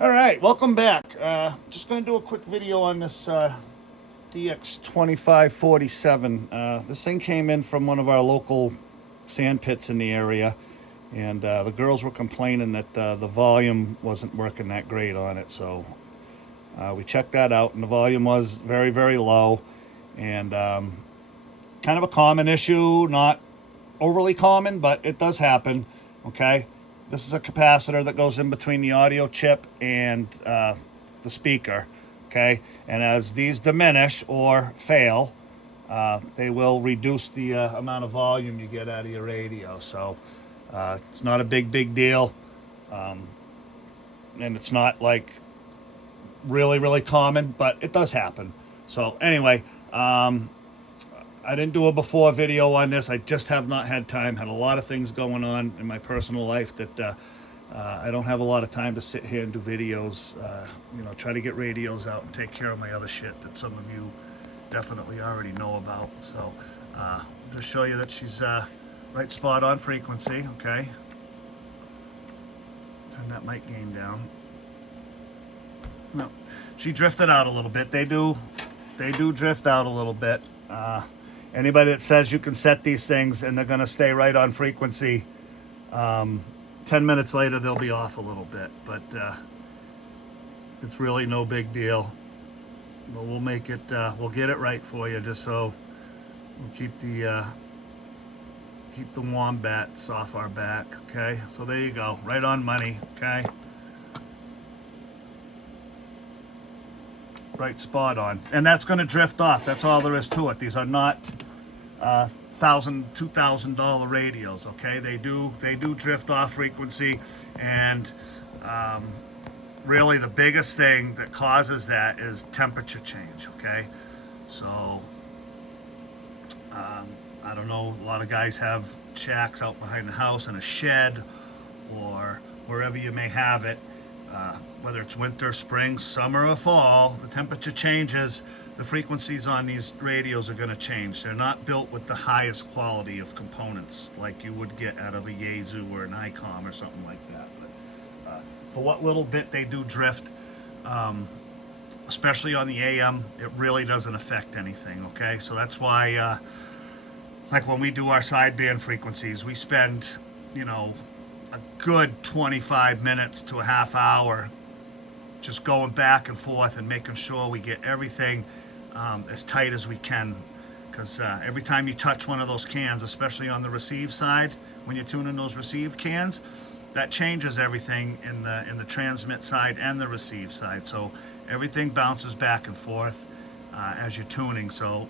All right, welcome back. Just going to do a quick video on this DX2547. This thing came in from one of our local sand pits in the area, and the girls were complaining that the volume wasn't working that great on it. So we checked that out, and the volume was very, very low, and kind of a common issue, not overly common, but it does happen. Okay. This is a capacitor that goes in between the audio chip and the speaker, okay? And as these diminish or fail, they will reduce the amount of volume you get out of your radio. So it's not a big deal, and it's not like really common, but it does happen. So anyway, I didn't do a before video on this. I just have not had time. Had a lot of things going on in my personal life that I don't have a lot of time to sit here and do videos. Try to get radios out and take care of my other shit that some of you definitely already know about. So just show you that she's right spot on frequency. Okay. Turn that mic gain down. No, she drifted out a little bit. They do drift out a little bit. Anybody that says you can set these things and they're going to stay right on frequency, 10 minutes later they'll be off a little bit, but it's really no big deal. But we'll make it, we'll get it right for you, just so we'll keep the wombats off our back. Okay, so there you go, right on money. Okay, right spot on, and that's going to drift off. That's all there is to it. These are not $1,000, $2,000 radios. Okay, they do drift off frequency, and really the biggest thing that causes that is temperature change. Okay, so I don't know, a lot of guys have shacks out behind the house in a shed or wherever you may have it. Whether it's winter, spring, summer, or fall, the temperature changes, the frequencies on these radios are going to change. They're not built with the highest quality of components like you would get out of a Yaesu or an ICOM or something like that. But for what little bit they do drift, especially on the AM, it really doesn't affect anything. Okay, so that's why, like when we do our sideband frequencies, we spend, a good 25 minutes to a half hour just going back and forth and making sure we get everything as tight as we can, because every time you touch one of those cans, especially on the receive side, when you're tuning those receive cans, that changes everything in the transmit side and the receive side. So everything bounces back and forth as you're tuning. So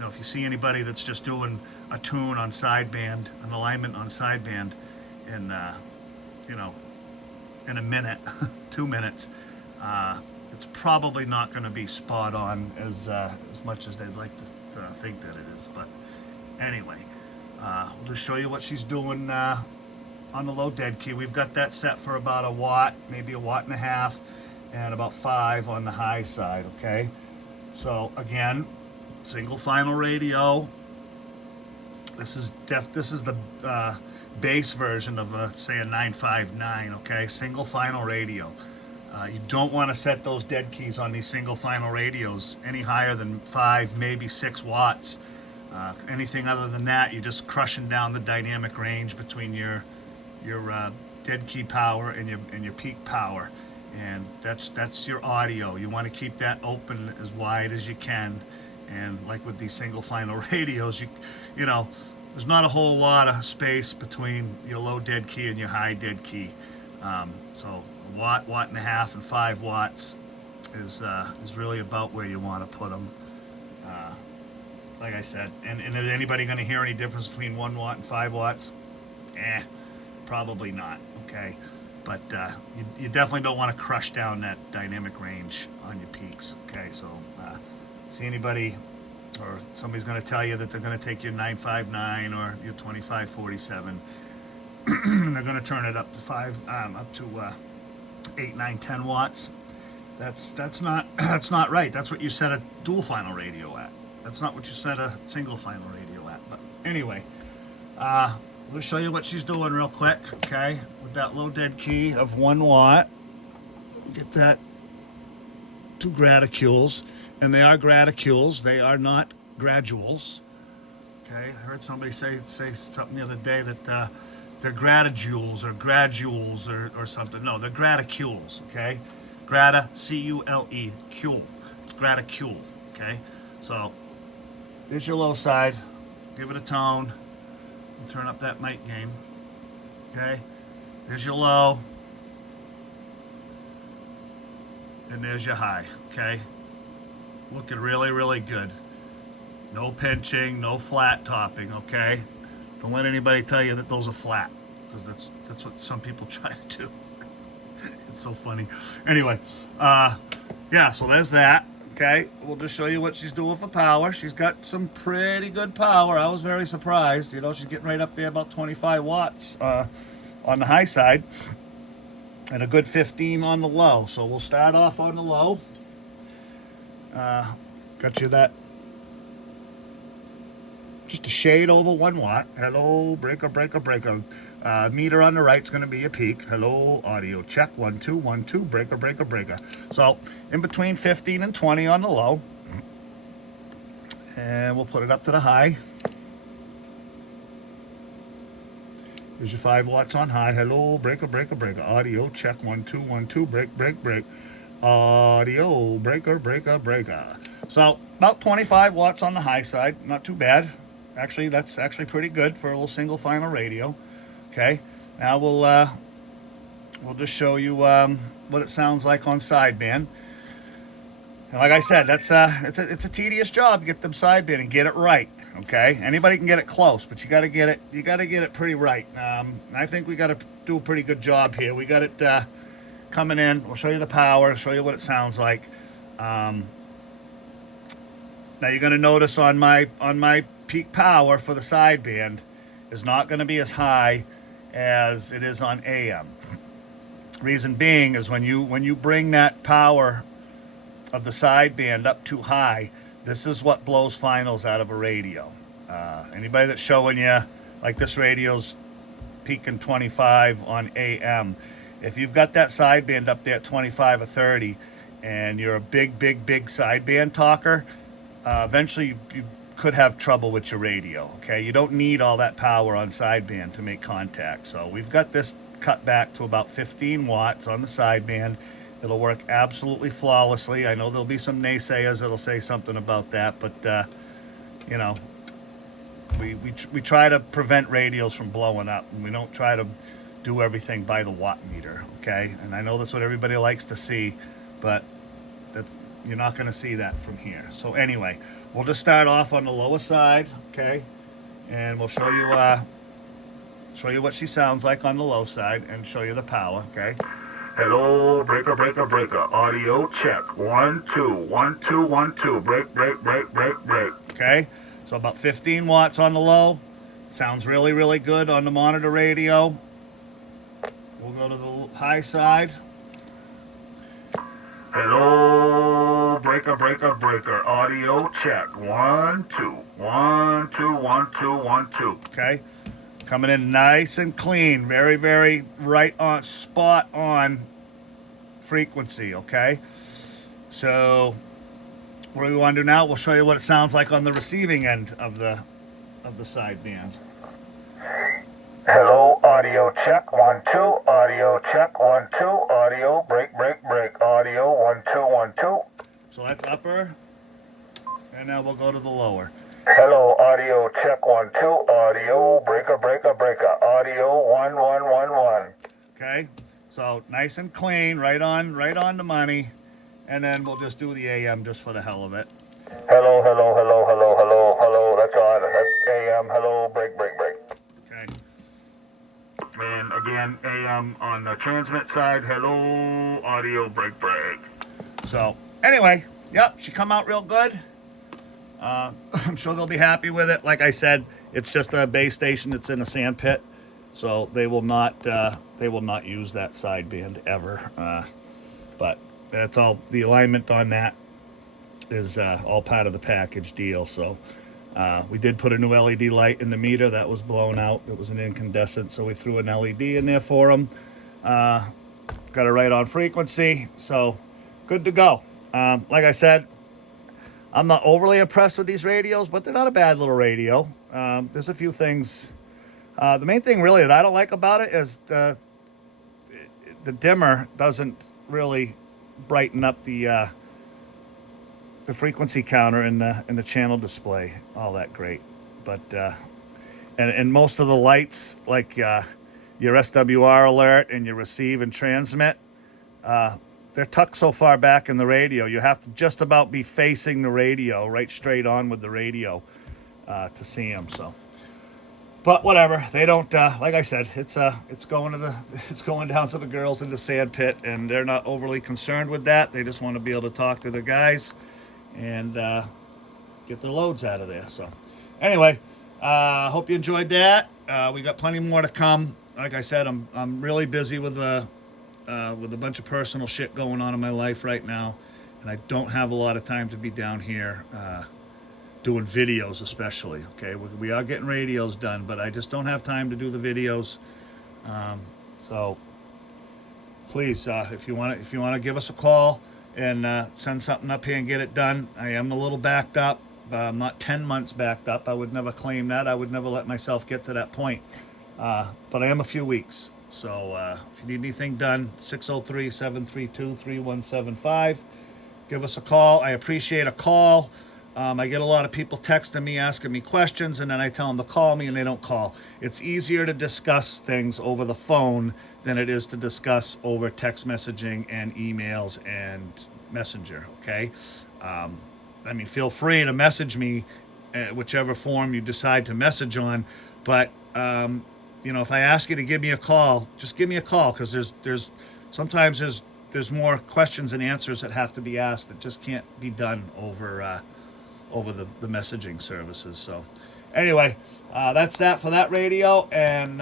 if you see anybody that's just doing a tune on sideband, an alignment on sideband in in a minute, 2 minutes, it's probably not going to be spot on as much as they'd like to think that it is. But anyway, we'll just show you what she's doing on the low dead key. We've got that set for about a watt, maybe 1.5 watts, and about 5 on the high side. Okay, so again, single final radio. This is the base version of say a 959. Okay, single final radio. You don't want to set those dead keys on these single final radios any higher than 5, maybe 6 watts. Anything other than that, you're just crushing down the dynamic range between your dead key power and your peak power, and that's your audio. You want to keep that open as wide as you can. And like with these single final radios, there's not a whole lot of space between your low dead key and your high dead key. So a watt, 1.5 watts, and 5 watts is really about where you want to put them. Like I said, and is anybody going to hear any difference between 1 watt and 5 watts? Probably not. Okay, but you definitely don't want to crush down that dynamic range on your peaks. Okay, so see anybody or somebody's going to tell you that they're going to take your 959 or your 2547 and they're going to turn it up to 8, 9, 10 watts. That's not right. That's what you set a dual final radio at. That's not what you set a single final radio at. But anyway, We'll show you what she's doing real quick, okay? With that low dead key of 1 watt. Get that. 2 graticules, and they are graticules. They are not graduals. Okay, I heard somebody say something the other day that they're graticules or something. No, they're graticules. Okay, C-U-L-E, cule. It's graticule. Okay, so there's your low side. Give it a tone. And turn up that mic gain. Okay, there's your low. And there's your high, okay? Looking really, really good. No pinching, no flat topping, okay? Don't let anybody tell you that those are flat, because that's what some people try to do. It's so funny. Anyway, yeah, so there's that, okay? We'll just show you what she's doing for power. She's got some pretty good power. I was very surprised. You know, she's getting right up there about 25 watts on the high side. And a good 15 on the low. So we'll start off on the low. Got you that. Just a shade over 1 watt. Hello, breaker. Meter on the right is going to be a peak. Hello, audio check. 1 2 1 2. Breaker. So in between 15 and 20 on the low. And we'll put it up to the high. There's your 5 watts on high. Hello, breaker. Audio check. 1 2 1 2. Break. Audio breaker. So about 25 watts on the high side. Not too bad. Actually, that's actually pretty good for a little single final radio. Okay. Now we'll just show you what it sounds like on sideband. And like I said, that's it's a tedious job to get them sideband and get it right. Okay, anybody can get it close, but you got to get it pretty right. I think we got to do a pretty good job here. We got it coming in. We'll show you the power, show you what it sounds like. Now you're going to notice on my peak power for the sideband is not going to be as high as it is on AM. Reason being is when you bring that power of the sideband up too high, this is what blows finals out of a radio. Anybody that's showing you, like this radio's peaking 25 on AM. If you've got that sideband up there at 25 or 30, and you're a big sideband talker, eventually you could have trouble with your radio, okay? You don't need all that power on sideband to make contact. So we've got this cut back to about 15 watts on the sideband. It'll work absolutely flawlessly. I know there'll be some naysayers that'll say something about that, but you know, we try to prevent radios from blowing up, and we don't try to do everything by the watt meter, okay? And I know that's what everybody likes to see, but you're not going to see that from here. So anyway, we'll just start off on the lower side, okay? And we'll show you what she sounds like on the low side and show you the power, okay? Hello, breaker. Audio check. 1 2 1 2 1 2. Break. Okay, so about 15 watts on the low. Sounds really good on the monitor radio. We'll go to the high side. Hello, breaker. Audio check. 1 2 1 2 1 2 1 2. Okay, coming in nice and clean, very right on, spot on frequency. Okay, so what do we want to do now? We'll show you what it sounds like on the receiving end of the sideband. Hello, audio check. 1 2. Audio check. 1 2. Audio break. Audio 1 2 1 2. So that's upper, and now we'll go to the lower. Hello, audio check. 1 2. Audio breaker. Audio 1 1 1 1. Okay, so nice and clean, right on the money, and then we'll just do the AM just for the hell of it. Hello. That's on. That's AM. Hello, break. Okay. And again, AM on the transmit side. Hello, audio break. So anyway, yep, she come out real good. I'm sure they'll be happy with it. Like I said, it's just a base station that's in a sand pit, so they will not use that sideband ever. But that's all. The alignment on that is all part of the package deal. So we did put a new LED light in the meter that was blown out. It was an incandescent, so we threw an LED in there for them. got it right on frequency, so good to go. Like I said, I'm not overly impressed with these radios, but they're not a bad little radio. There's a few things. The main thing really that I don't like about it is the dimmer doesn't really brighten up the frequency counter in the channel display all that great. But and most of the lights, like your SWR alert and your receive and transmit, they're tucked so far back in the radio, you have to just about be facing the radio, right straight on with the radio, to see them. So, but whatever, they don't. Like I said, it's going down to the girls in the sand pit, and they're not overly concerned with that. They just want to be able to talk to the guys and get their loads out of there. So, anyway, hope you enjoyed that. We got plenty more to come. Like I said, I'm really busy with a bunch of personal shit going on in my life right now, and I don't have a lot of time to be down here doing videos, especially. Okay, we are getting radios done, but I just don't have time to do the videos. So please, if you want to give us a call and send something up here and get it done. I am a little backed up. I'm not 10 months backed up. I would never claim that. I would never let myself get to that point. But I am a few weeks. So if you need anything done, 603-732-3175. Give us a call. I appreciate a call. I get a lot of people texting me, asking me questions, and then I tell them to call me, and they don't call. It's easier to discuss things over the phone than it is to discuss over text messaging and emails and Messenger, okay? I mean, feel free to message me, whichever form you decide to message on, but you know, if I ask you to give me a call, just give me a call, because there's sometimes there's more questions and answers that have to be asked that just can't be done over the messaging services. So anyway, that's that for that radio, and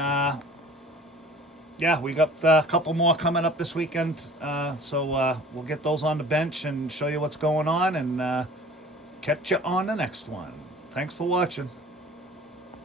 yeah, we got a couple more coming up this weekend, so we'll get those on the bench and show you what's going on, and catch you on the next one. Thanks for watching.